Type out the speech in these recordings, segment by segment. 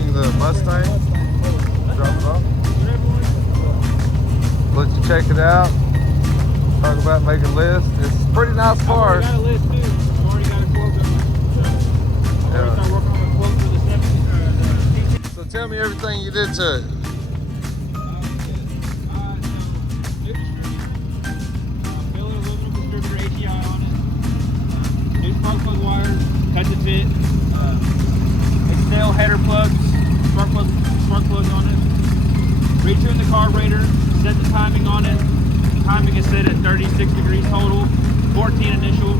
bring the Mustang, drop it off, let you check it out, talk about making a list. It's a pretty nice car. I've already got a list too. I've already got a quote going. So I've already started working on a quote for the 7. So tell me everything you did to it. Cut the fit, external header plugs, spark plugs on it. Retune the carburetor, set the timing on it. The timing is set at 36 degrees total, 14 initial.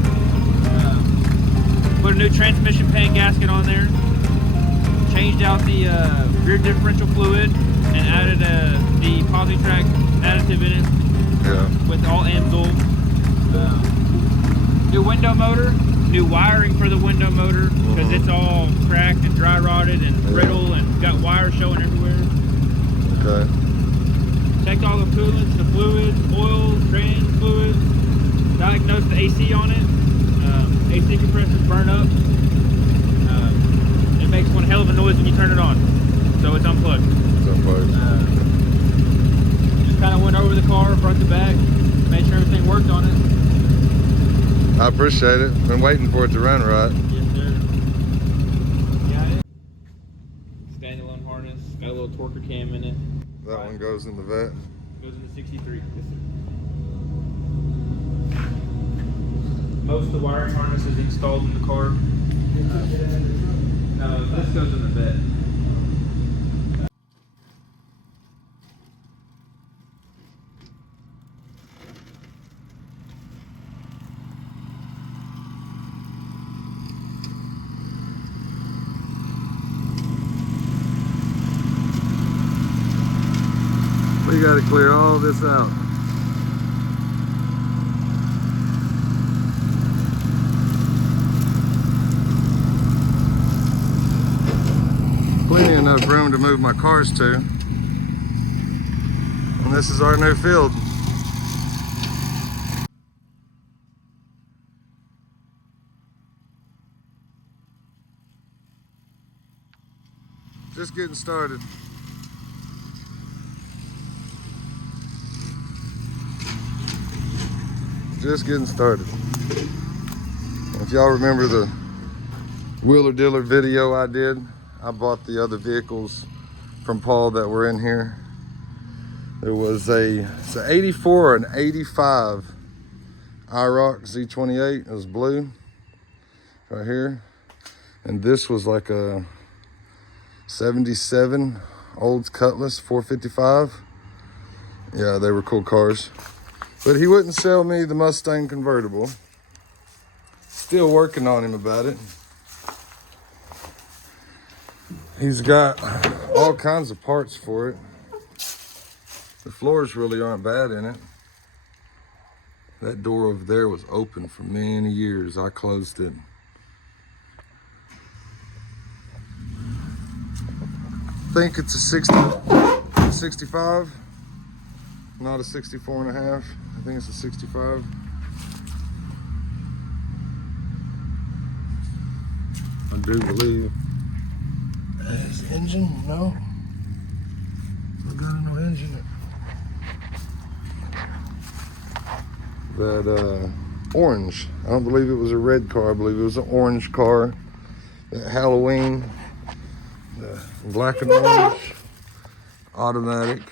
Put a new transmission pan gasket on there. Changed out the rear differential fluid and added the polytrack additive in it with all Amsoil. New window motor. New wiring for the window motor because it's all cracked and dry rotted and brittle and got wires showing everywhere. Okay. Checked all the coolants, the fluid, oil, drain fluid. Diagnosed the AC on it. AC compressor's burn up. It makes one hell of a noise when you turn it on. So it's unplugged. Just kind of went over the car, front to back, made sure everything worked on it. I appreciate it. Been waiting for it to run right. Yes, sir. Got it. Standalone harness. Got a little torquer cam in it. That one goes in the vet. Goes in the 63. Yes, sir. Most of the wiring harness is installed in the car. No, this goes in the vet. We got to clear all this out. Plenty enough room to move my cars to. And this is our new field. Just getting started. Just getting started. If y'all remember the Wheeler Dealer video I did, I bought the other vehicles from Paul that were in here. There was it's an 84 and 85 IROC Z28. It was blue right here. And this was like a 77 Olds Cutlass 455. Yeah, they were cool cars. But he wouldn't sell me the Mustang convertible. Still working on him about it. He's got all kinds of parts for it. The floors really aren't bad in it. That door over there was open for many years. I closed it. I think it's a 65. Not a 64 and a half. I think it's a 65. I do believe. Is the engine? No. I got no engine. That orange. I don't believe it was a red car. I believe it was an orange car. That Halloween. The black and orange. Automatic.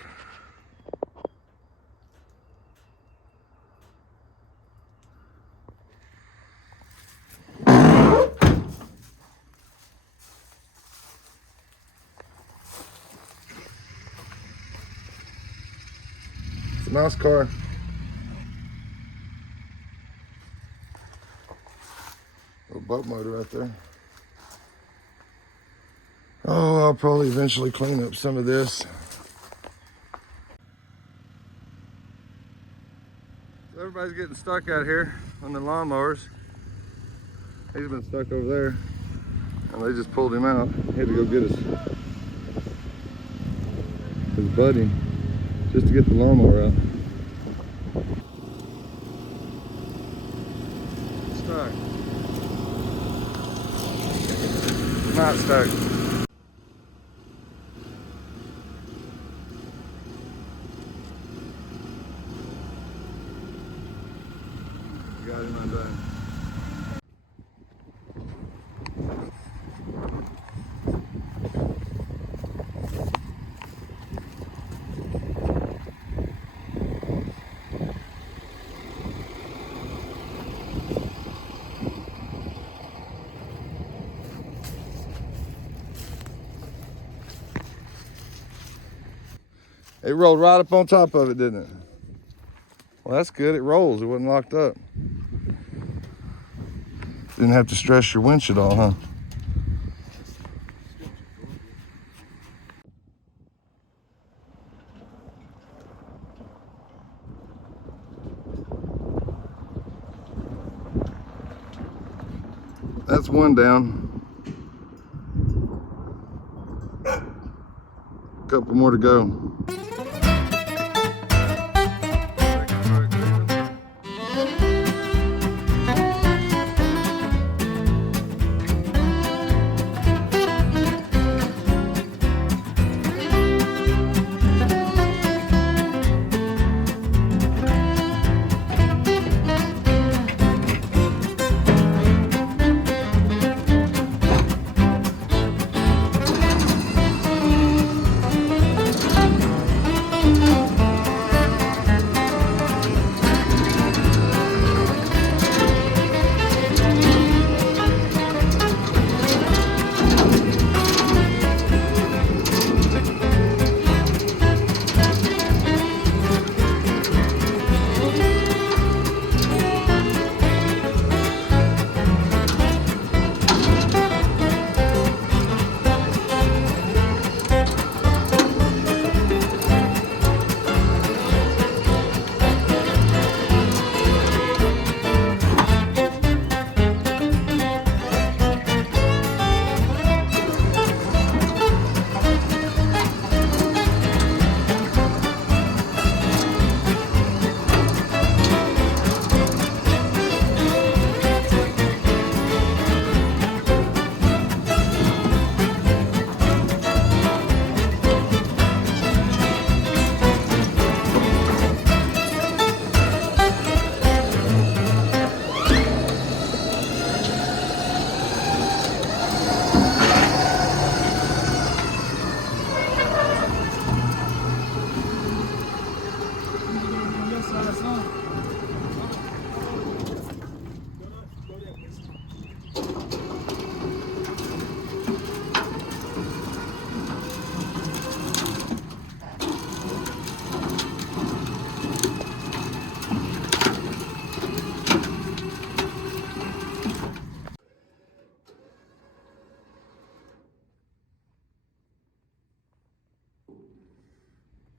It's a nice car. Little boat motor right there. Oh, I'll probably eventually clean up some of this. So everybody's getting stuck out here on the lawnmowers. He's been stuck over there, and they just pulled him out. He had to go get his buddy just to get the lawnmower out. Stuck. Not stuck. Friday night day. It rolled right up on top of it, didn't it? Well, that's good. It rolls. It wasn't locked up. Didn't have to stress your winch at all, huh? That's one down. Couple more to go.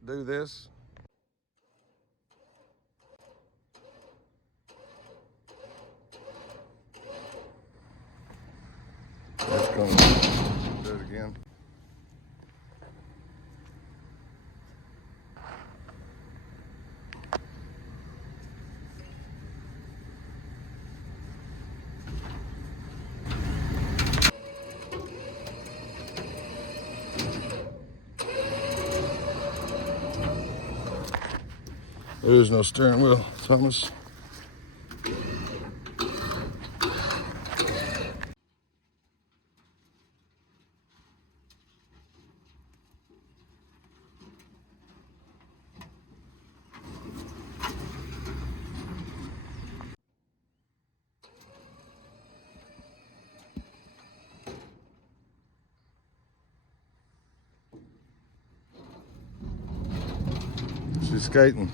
Do this. That's going to do it again. There's no steering wheel, Thomas. She's skating.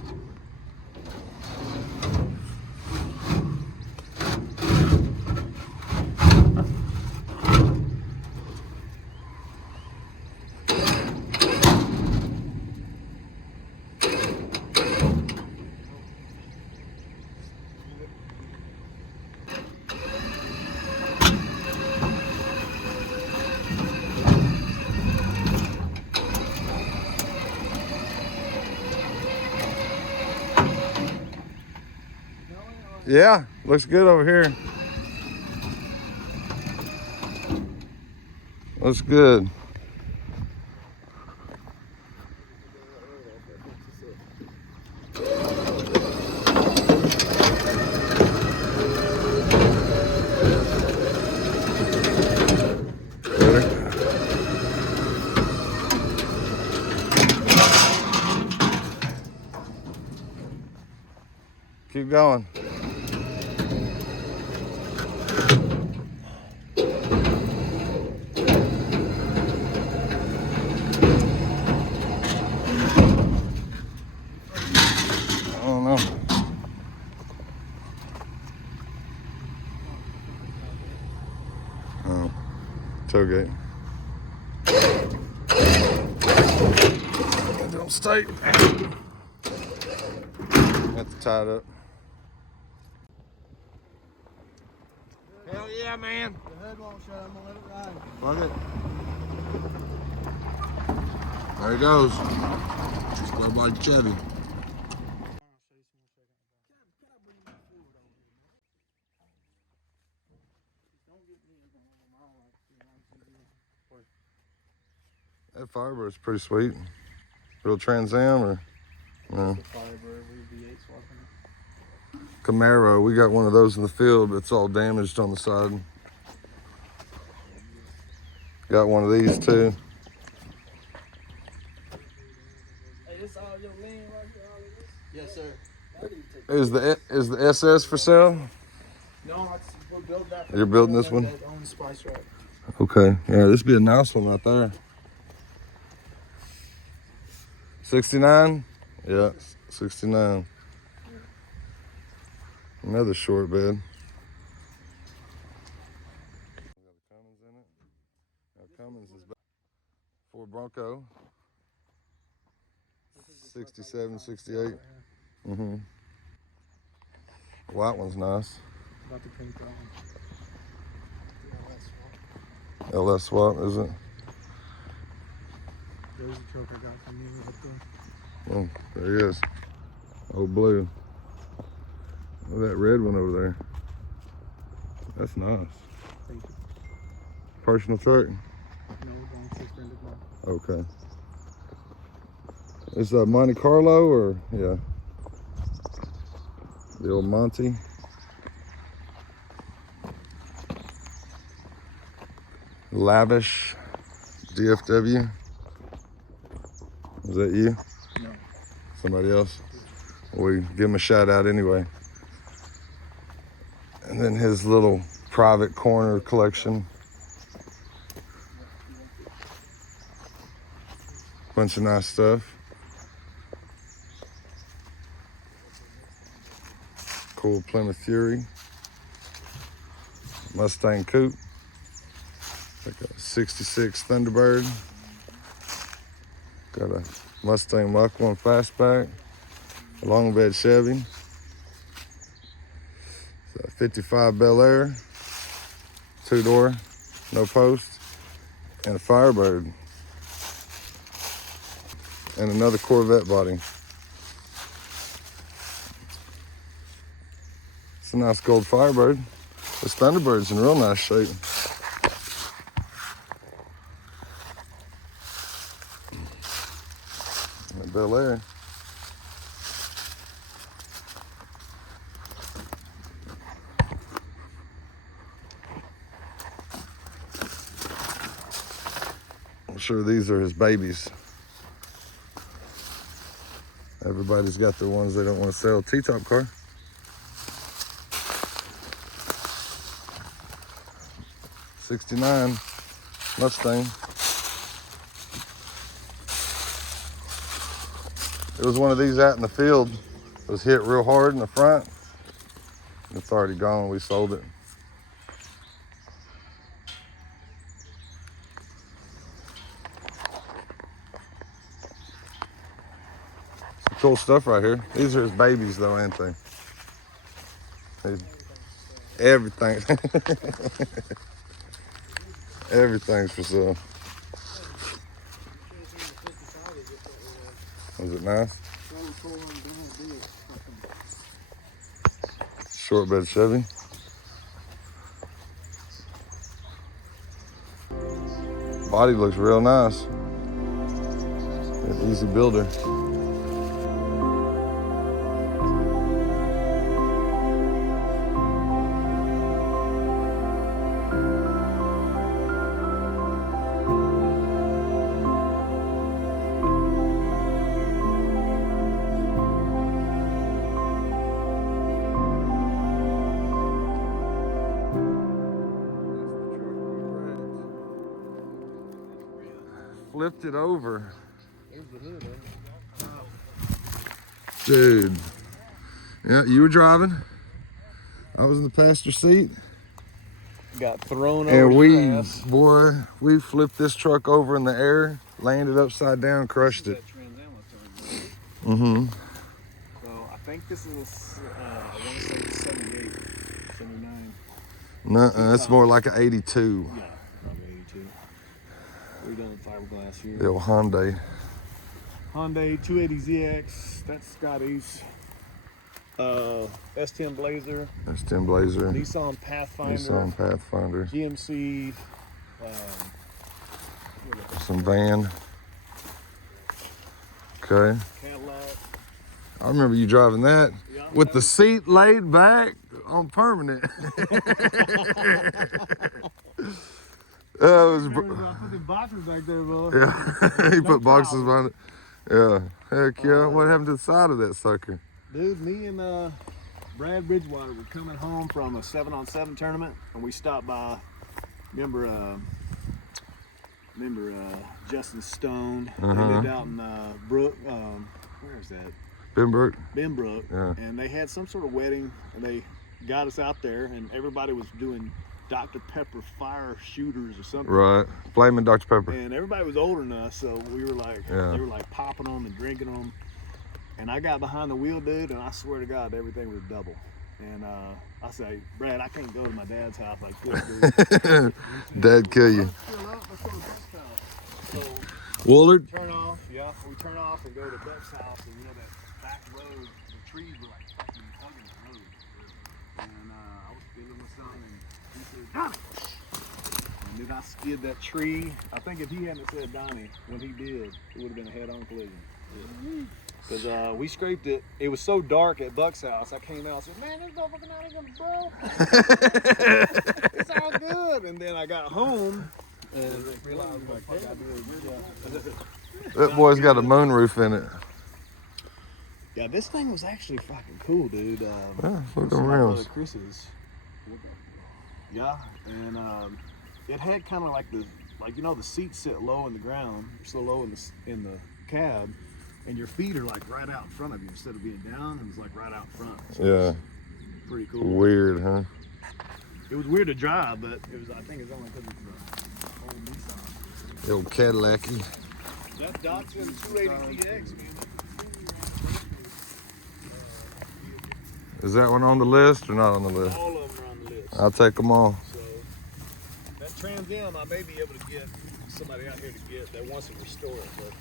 Yeah, looks good over here. Looks good. Keep going. I don't know. Oh, tailgate. Don't stay. Have to tie it up. Hell yeah, man. The hood won't shut. I'm gonna let it ride. Fuck it. There he goes. Just go by Chevy. That Firebird's pretty sweet. Real Trans Am or no? Firebird, V8 swapping it. Camaro. We got one of those in the field, but it's all damaged on the side. Got one of these too. Hey, this all your land right here, all of this? Yes, sir. Is the SS for sale? No, we'll build that. You're building this one? That owns Spice Rack. Okay. Yeah, this would be a nice one right there. 69? Yeah, 69. Another short bed. Cummins in it. Now Cummins is back. Ford Bronco. 67, 68. Mm-hmm. White one's nice. About to paint that one. LS swap, is it? There's the truck I got from you up there. Oh, there he is. Oh, blue. Oh, that red one over there. That's nice. Thank you. Personal truck? No, don't suspend it now. Okay. Is that Monte Carlo or, yeah? The old Monte. Lavish DFW. Is that you? No. Somebody else? We give him a shout out anyway. And then his little private corner collection. Bunch of nice stuff. Cool Plymouth Fury. Mustang Coupe. Like a 66 Thunderbird. Got a Mustang Mach 1 Fastback. A long bed Chevy. It's a 55 Bel Air. 2-door, no post. And a Firebird. And another Corvette body. It's a nice gold Firebird. This Thunderbird's in real nice shape. And a Bel Air. I'm sure these are his babies. Everybody's got their ones they don't want to sell. T-top car. '69 Mustang. It was one of these out in the field. It was hit real hard in the front. It's already gone. We sold it. Some cool stuff right here. These are his babies though, ain't they? Everything. Everything's for sale. Was it nice? Short bed Chevy. Body looks real nice. An easy builder. flipped it over. There's the hood, Dude. Yeah, you were driving. I was in the passenger seat. Got thrown over And your ass. we flipped this truck over in the air, landed upside down, crushed it. Mm-hmm. So I think this is, I want to say 78, 79. No, it's more like an 82. Yeah, probably 82. We done fiberglass here. The old Hyundai. Hyundai 280ZX, that's Scotty's. S10 Blazer. S10 Blazer. Nissan Pathfinder. Nissan Pathfinder. GMC. Some van. Okay. Cadillac. I remember you driving that with the seat laid back on permanent. I put the boxes back there, bro. Yeah, he put boxes behind it. Yeah, heck yeah. What happened to the side of that sucker? Dude, me and Brad Bridgewater were coming home from a 7-on-7 tournament, and we stopped by. Remember Justin Stone? They lived out in Brook. Where is that? Benbrook. Yeah. And they had some sort of wedding, and they got us out there, and everybody was doing Dr. Pepper fire shooters or something. Right. Flaming Dr. Pepper. And everybody was older than us, so we were like, they were like popping them and drinking them. And I got behind the wheel, dude, and I swear to God, everything was double. And I say, Brad, I can't go to my dad's house like this, dude. Dad kill you. Let's go to Buck's house. So Woolard? we turn off and go to Buck's house, and you know that back road, the trees were like fucking hugging the road. And I was feeling with something, and he said, Donnie! And then I skid that tree. I think if he hadn't said Donnie when he did, it would have been a head-on collision. Because we scraped it. It was so dark at Buck's house. I came out and said, man, this motherfucker not even broke. It's all good. And then I got home and realized what the fuck I did. That boy's got a moonroof in it. Yeah, this thing was actually fucking cool, dude. Yeah, look my around. brother Chris's. Yeah, and it had kind of like the seats sit low in the ground, so low in the cab. And your feet are like right out in front of you instead of being down. It was like right out front. So Yeah. Pretty cool. Weird, huh? It was weird to drive, but it was. I think it's only because it's the old Nissan. The old Cadillac-y. That Datsun 280ZX, man. Is that one on the list or not on the list? All of them are on the list. I'll take them all. So that Trans Am, I may be able to get somebody out here to get that wants to restore it, but.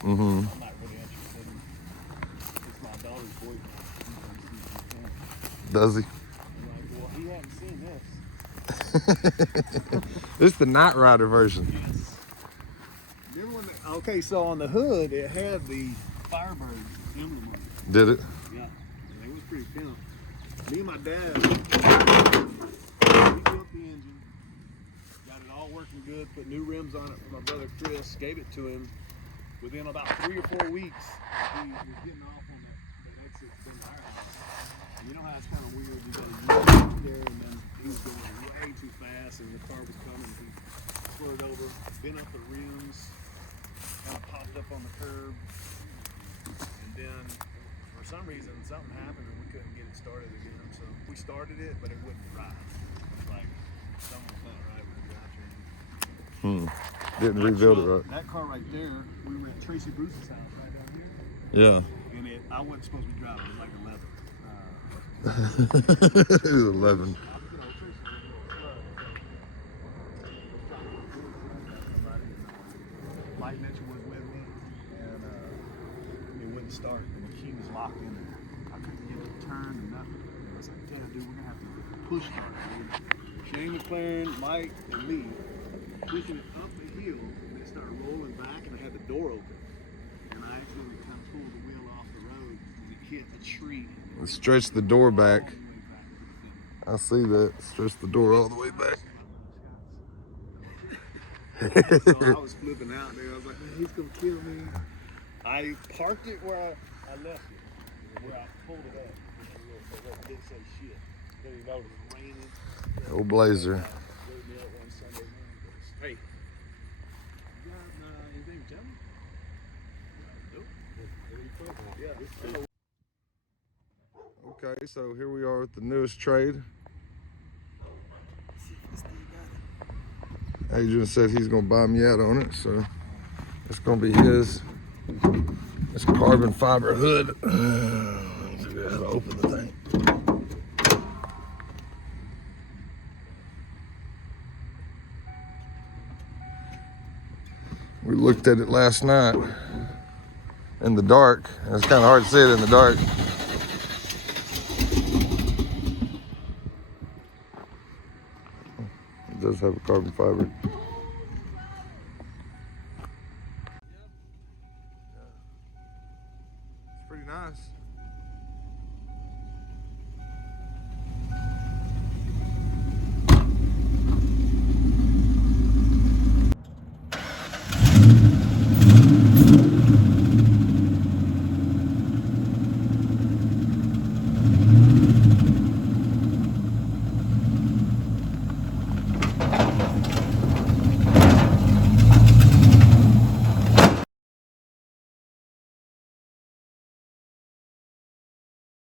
Mm-hmm. I'm not really interested in it's my daughter's boyfriend. Does he? I'm like, well, he hadn't seen this. This is the Knight Rider version. Yes. Remember when okay, so on the hood it had the Firebird emblem on it. Did it? Yeah. It was pretty pimp. Me and my dad, we built the engine, got it all working good, put new rims on it for my brother Chris, gave it to him. Within about 3 or 4 weeks, he was getting off on that exit from our house. And you know how it's kind of weird, you go there and then he was going way too fast and the car was coming. He slurred over, bent up the rims, kind of popped up on the curb. And then for some reason something happened and we couldn't get it started again. So we started it, but it wouldn't drive. It was like something was not right with the drivetrain. Didn't rebuild it right. That car right there, we were at Tracy Bruce's house right down here. Yeah. And I wasn't supposed to be driving, it was like 11. It was 11. Light Mitchell was with me, and it wouldn't start, and the key was locked in there. I couldn't get it to turn or nothing. And I was like, yeah, dude, we're gonna have to push start it. Shane McLaren, Mike, and me pushing it up the hill, and it started rolling back, and I had the door open. And I actually kind of pulled the wheel off the road because it hit a tree. Stretch the door back. I see that. Stretch the door all the way back. So I was flipping out there. I was like, man, he's gonna kill me. I parked it where I left it, where I pulled it up. So that didn't say shit. Then you know it was raining. Old Blazer. Hey, Okay, so here we are with the newest trade. Adrian said he's gonna buy me out on it, so it's gonna be his. It's carbon fiber hood. Let's figure out how to open the thing. We looked at it last night in the dark. It's kind of hard to see it in the dark. It does have a carbon fiber. It's pretty nice.